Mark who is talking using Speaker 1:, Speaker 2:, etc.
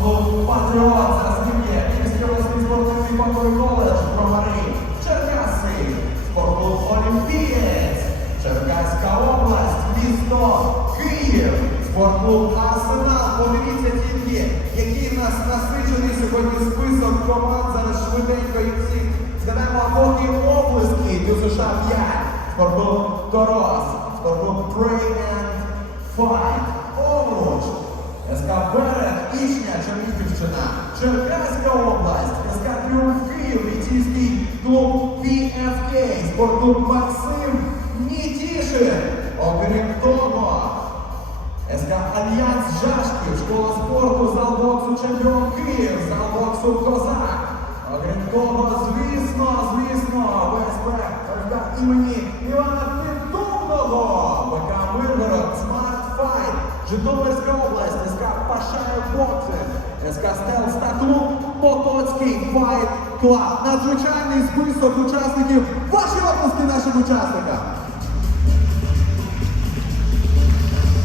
Speaker 1: Патріот заспів'є Київський спортивний фондовий коледж Бровари, Черкаси, спорту Олімпієць, Черкаська область, місто, Київ, спорту Арсенал. Подивіться тільки, який нас насичений сьогодні список команд зараз швиденько і всі. Згадаємо поки облиски до США 5, спорту Торос, спорту Pray and Fight, Овруч, СК Бере. Ічня, Чернігівщина, Черкаська область, СК Тріумф Київ, бійцівський клуб PFK, спортклуб Максим Нітішин. Окрім того, СК Альянс Жашків, школа спорту, зал боксу Чемпіон Київ, зал боксу Козак. Окрім того, звісно, звісно, ВСП ФК імені Івана Піддубного, ВК Миргород, Смарт Файт, Житомирська область, СК Пашаєв Боксинг, СК Стел та клуб Потоцький Файт Клаб. Надзвичайний список учасників. Ваші області нашим учасникам!